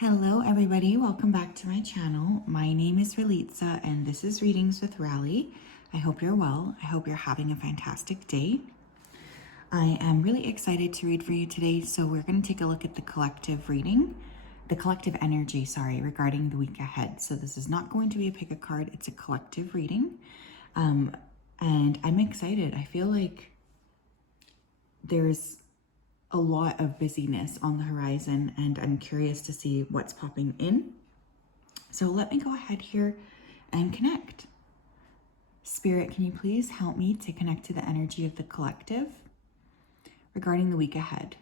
Hello everybody, welcome back to my channel. My name is Ralitza and this is Readings with Rali. I hope you're well. I hope you're having a fantastic day. I am really excited to read for you today, so we're going to take a look at the collective reading, the collective energy, regarding the week ahead. So this is not going to be a pick a card, it's a collective reading. And I'm excited. I feel like there's a lot of busyness on the horizon and I'm curious to see what's popping in. So let me go ahead here and connect. Spirit, can you please help me to connect to the energy of the collective regarding the week ahead?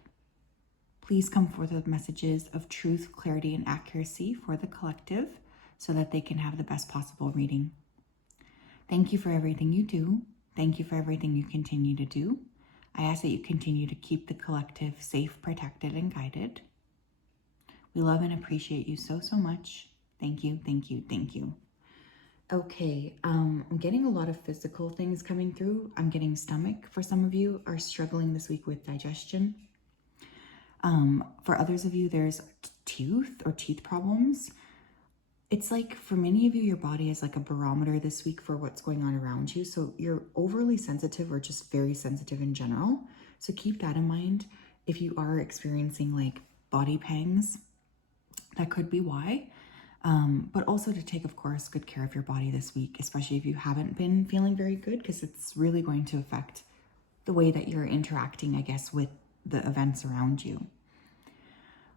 Please come forth with messages of truth, clarity, and accuracy for the collective so that they can have the best possible reading. Thank you for everything you do. Thank you for everything you continue to do. I ask that you continue to keep the collective safe, protected, and guided. We love and appreciate you so much. Thank you, thank you, thank you. Okay, I'm getting a lot of physical things coming through. I'm getting stomach. For some of you are struggling this week with digestion. For others of you, there's teeth problems. It's like for many of you, your body is like a barometer this week for what's going on around you. So you're overly sensitive or just very sensitive in general. So keep that in mind. If you are experiencing like body pangs, that could be why. But also to take, of course, good care of your body this week, especially if you haven't been feeling very good, because it's really going to affect the way that you're interacting, I guess, with the events around you.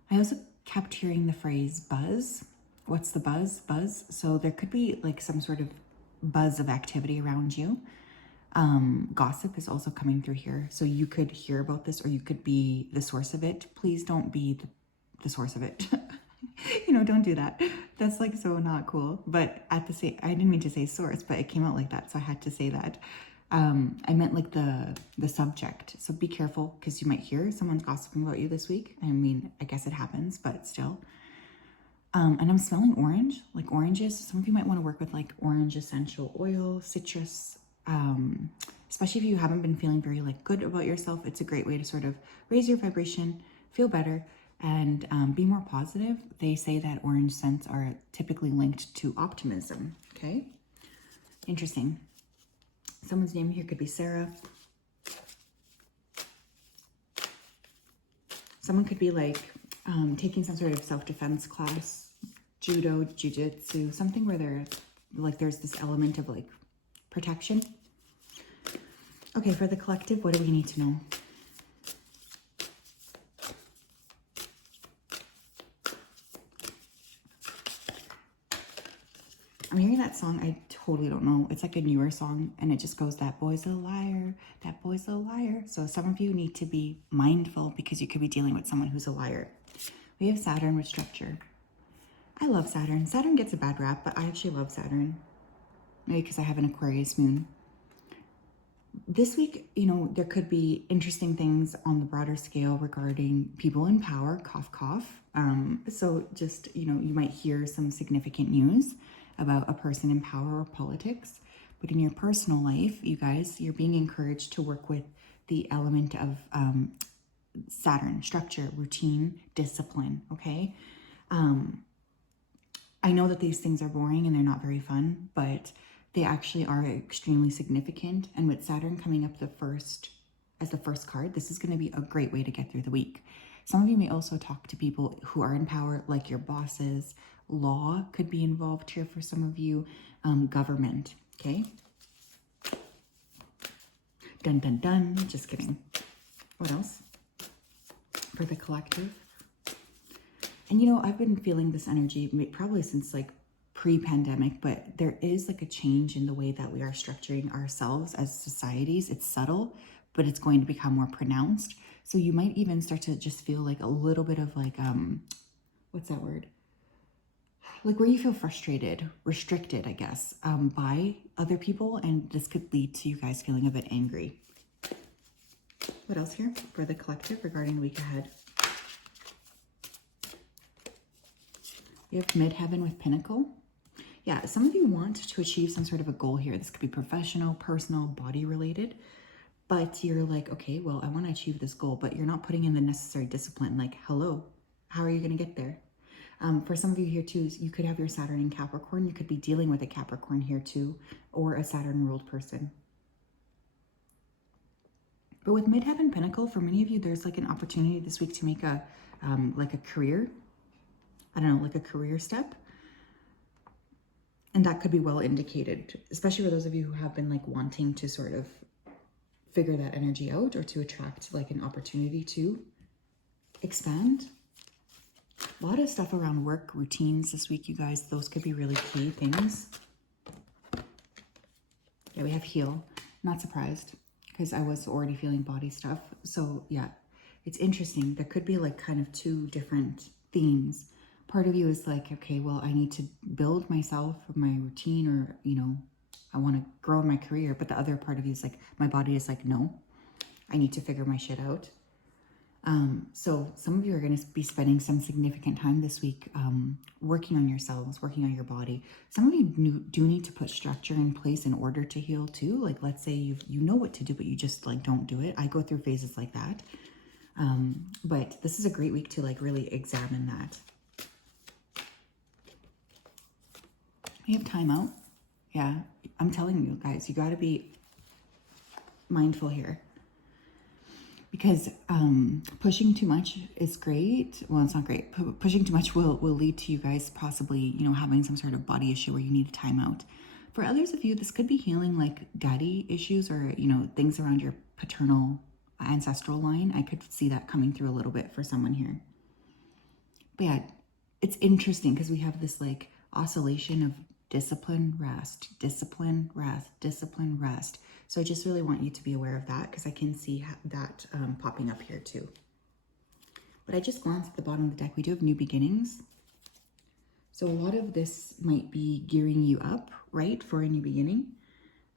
I also kept hearing the phrase buzz. What's the buzz? Buzz. So there could be like some sort of buzz of activity around you. Gossip is also coming through here. So you could hear about this or you could be the source of it. Please don't be the source of it. Don't do that. That's like so not cool. But at the same, I didn't mean to say source, but it came out like that. So I had to say that. I meant like the subject. So be careful because you might hear someone's gossiping about you this week. I mean, I guess it happens, but still. And I'm smelling orange, like oranges. Some of you might want to work with like orange essential oil, citrus, especially if you haven't been feeling very like good about yourself. It's a great way to sort of raise your vibration, feel better, and be more positive. They say that orange scents are typically linked to optimism. Okay, interesting. Someone's name here could be Sarah. Someone could be like taking some sort of self-defense class, judo, jiu-jitsu, something where there's this element of like protection. Okay, for the collective, what do we need to know? I'm hearing that song. I totally don't know. It's like a newer song and it just goes, that boy's a liar, that boy's a liar. So some of you need to be mindful because you could be dealing with someone who's a liar. We have Saturn with structure. I love Saturn. Saturn gets a bad rap, but I actually love Saturn. Maybe because I have an Aquarius moon. This week, there could be interesting things on the broader scale regarding people in power, cough, cough. So just, you might hear some significant news about a person in power or politics. But in your personal life, you guys, you're being encouraged to work with the element of Saturn, structure, routine, discipline, okay? I know that these things are boring and they're not very fun, but they actually are extremely significant. And with Saturn coming up as the first card, this is going to be a great way to get through the week. Some of you may also talk to people who are in power, like your bosses. Law could be involved here for some of you. Government, okay? Dun, dun, dun. Just kidding. What else? For the collective. And I've been feeling this energy probably since like pre-pandemic, but there is like a change in the way that we are structuring ourselves as societies. It's subtle, but it's going to become more pronounced. So you might even start to just feel like a little bit of like, what's that word? Like where you feel frustrated, restricted, I guess, by other people. And this could lead to you guys feeling a bit angry. What else here for the collective regarding the week ahead? You have midheaven with pinnacle. Yeah, some of you want to achieve some sort of a goal here. This could be professional, personal, body related. But you're like, okay, well, I want to achieve this goal, but you're not putting in the necessary discipline. Like, hello, how are you going to get there? For some of you here too, you could have your Saturn in Capricorn. You could be dealing with a Capricorn here too, or a Saturn ruled person. But with Midheaven Pinnacle, for many of you, there's like an opportunity this week to make a like a career, I don't know, like a career step. And that could be well indicated, especially for those of you who have been like wanting to sort of figure that energy out, or to attract like an opportunity to expand. A lot of stuff around work routines this week, you guys. Those could be really key things. Yeah, we have heal. Not surprised, because I was already feeling body stuff. So yeah, it's interesting. There could be like kind of two different themes. Part of you is like, okay, well, I need to build myself, my routine, or, you know, I want to grow in my career. But the other part of you is like, my body is like, no, I need to figure my shit out. So some of you are going to be spending some significant time this week working on yourselves, working on your body. Some of you do need to put structure in place in order to heal too. Like, let's say you know what to do, but you just like don't do it. I go through phases like that. But this is a great week to like really examine that. We have time out. Yeah, I'm telling you guys, you got to be mindful here. Because pushing too much is great. Well, it's not great. Pushing too much will lead to you guys possibly, you know, having some sort of body issue where you need a timeout. For others of you, this could be healing like daddy issues, or, you know, things around your paternal ancestral line. I could see that coming through a little bit for someone here. But yeah, it's interesting because we have this like oscillation of discipline, rest, discipline, rest, discipline, rest. So I just really want you to be aware of that, because I can see that popping up here too. But I just glanced at the bottom of the deck. We do have new beginnings. So a lot of this might be gearing you up, right, for a new beginning.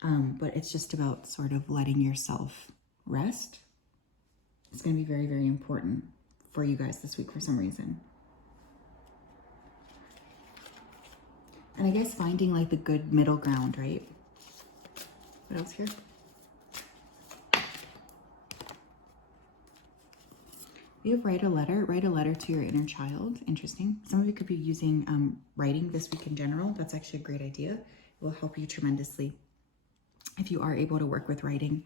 But it's just about sort of letting yourself rest. It's going to be very, very important for you guys this week for some reason. And I guess finding like the good middle ground, right? What else here? We have write a letter to your inner child. Interesting. Some of you could be using writing this week in general. That's actually a great idea. It will help you tremendously if you are able to work with writing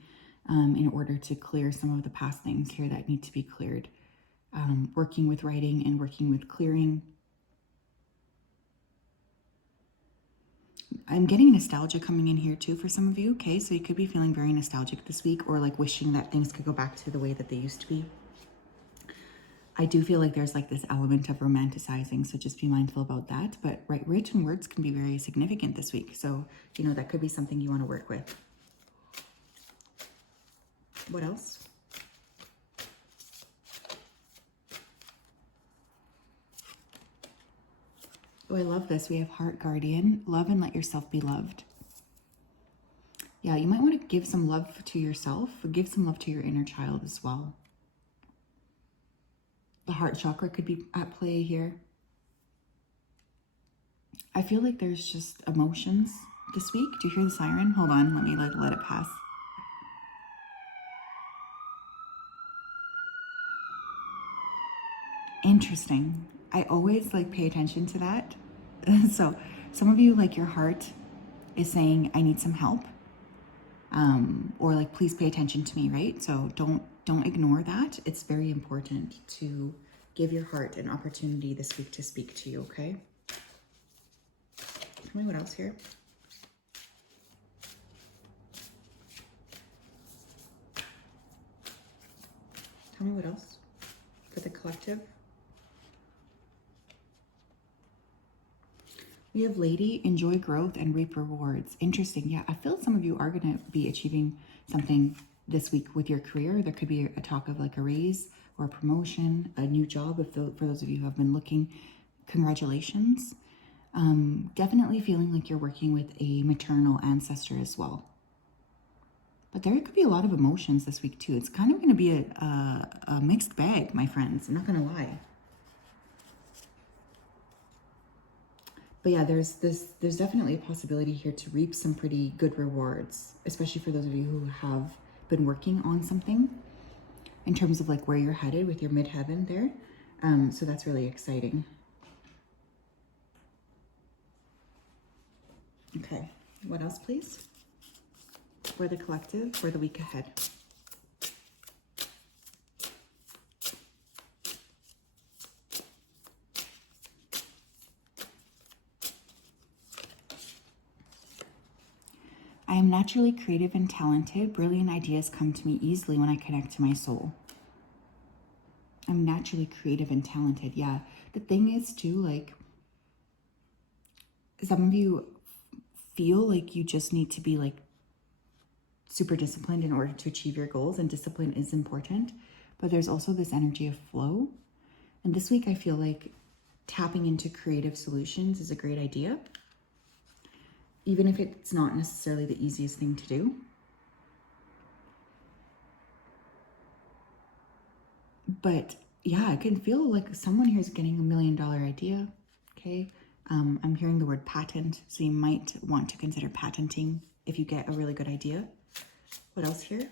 in order to clear some of the past things here that need to be cleared. Working with writing and working with clearing. I'm getting nostalgia coming in here too for some of you, okay? So you could be feeling very nostalgic this week, or like wishing that things could go back to the way that they used to be. I do feel like there's like this element of romanticizing, so just be mindful about that. But right, written words can be very significant this week. So, you know, that could be something you want to work with. What else? Oh, I love this. We have Heart Guardian. Love and let yourself be loved. Yeah, you might want to give some love to yourself. Give some love to your inner child as well. The heart chakra could be at play here. I feel like there's just emotions this week. Do you hear the siren? Hold on. Let me let it pass. Interesting. I always like pay attention to that. So some of you, like, your heart is saying, I need some help. Or like, please pay attention to me, right? So don't ignore that. It's very important to give your heart an opportunity this week to speak to you, okay? Tell me what else here. Tell me what else for the collective. We have Lady, enjoy growth and reap rewards. Interesting. Yeah, I feel some of you are going to be achieving something this week with your career. There could be a talk of like a raise or a promotion, a new job. For those of you who have been looking, congratulations. Definitely feeling like you're working with a maternal ancestor as well. But there could be a lot of emotions this week too. It's kind of going to be a mixed bag, my friends. I'm not going to lie. But yeah, there's definitely a possibility here to reap some pretty good rewards, especially for those of you who have been working on something in terms of like where you're headed with your midheaven there. So that's really exciting. Okay, what else, please? For the collective, for the week ahead. I am naturally creative and talented. Brilliant ideas come to me easily when I connect to my soul. I'm naturally creative and talented. Yeah. The thing is too, like, some of you feel like you just need to be like super disciplined in order to achieve your goals, and discipline is important, but there's also this energy of flow. And this week I feel like tapping into creative solutions is a great idea, even if it's not necessarily the easiest thing to do. But yeah, I can feel like someone here is getting $1 million idea. Okay. I'm hearing the word patent, so you might want to consider patenting if you get a really good idea. What else here?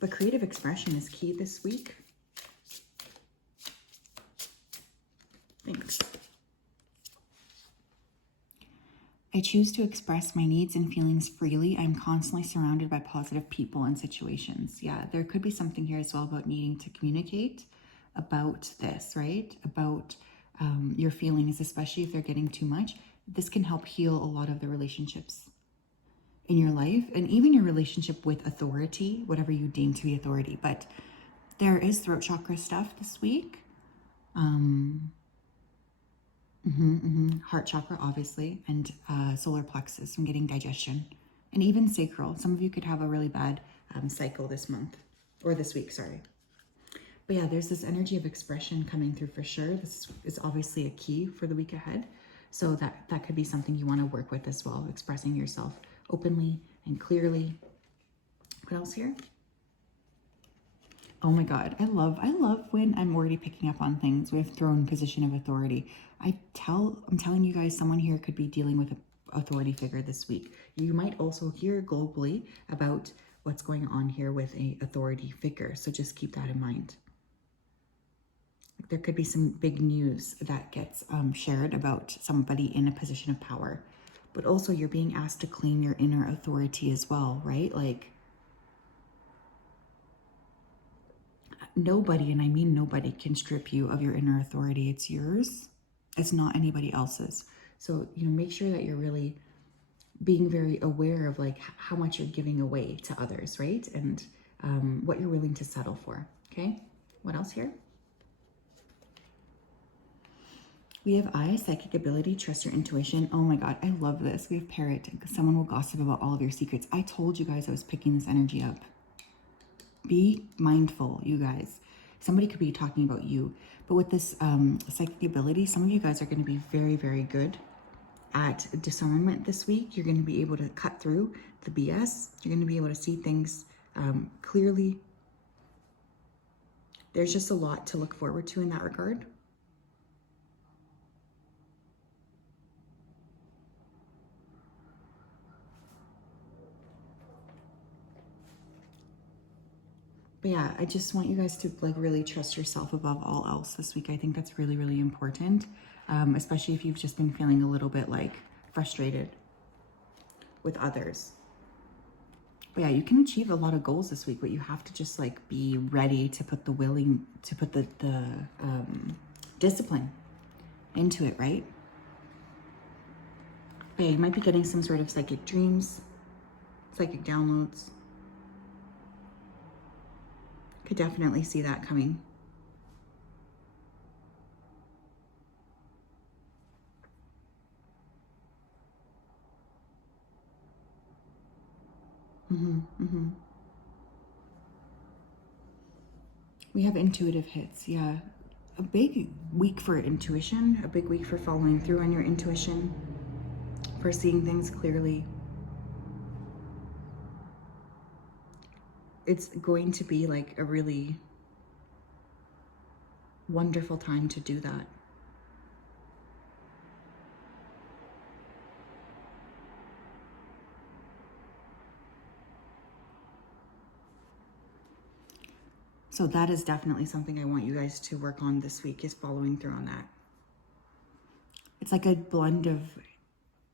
But creative expression is key this week. Thanks. I choose to express my needs and feelings freely. I'm constantly surrounded by positive people and situations. Yeah, there could be something here as well about needing to communicate about this, right? About your feelings, especially if they're getting too much. This can help heal a lot of the relationships in your life, and even your relationship with authority, whatever you deem to be authority. But there is throat chakra stuff this week. Heart chakra, obviously, and solar plexus from getting digestion, and even sacral. Some of you could have a really bad cycle this month, or this week, sorry. But yeah, there's this energy of expression coming through for sure. This is obviously a key for the week ahead. So that could be something you want to work with as well, expressing yourself openly and clearly. What else here? Oh my God, I love when I'm already picking up on things with throne position of authority. I'm telling you guys, someone here could be dealing with an authority figure this week. You might also hear globally about what's going on here with a authority figure. So just keep that in mind. There could be some big news that gets shared about somebody in a position of power, but also you're being asked to claim your inner authority as well, right? Like, nobody, and I mean nobody, can strip you of your inner authority. It's yours. It's not anybody else's. So, make sure that you're really being very aware of like how much you're giving away to others, right? And what you're willing to settle for. Okay. What else here? We have I, psychic ability, trust your intuition. Oh my God, I love this. We have parrot. Someone will gossip about all of your secrets. I told you guys I was picking this energy up. Be mindful, you guys. Somebody could be talking about you. But with this psychic ability, some of you guys are going to be very, very good at discernment this week. You're going to be able to cut through the BS. You're going to be able to see things clearly. There's just a lot to look forward to in that regard. But yeah, I just want you guys to like really trust yourself above all else this week. I think that's really, really important, especially if you've just been feeling a little bit like frustrated with others. But yeah, you can achieve a lot of goals this week, but you have to just like be ready to put the discipline into it, right? But yeah, you might be getting some sort of psychic dreams, psychic downloads. Could definitely see that coming. We have intuitive hits. Yeah. A big week for intuition, a big week for following through on your intuition, for seeing things clearly. It's going to be like a really wonderful time to do that. So that is definitely something I want you guys to work on this week, is following through on that. It's like a blend of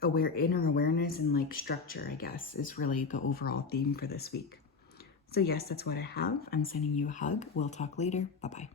inner awareness and like structure, I guess, is really the overall theme for this week. So yes, that's what I have. I'm sending you a hug. We'll talk later. Bye-bye.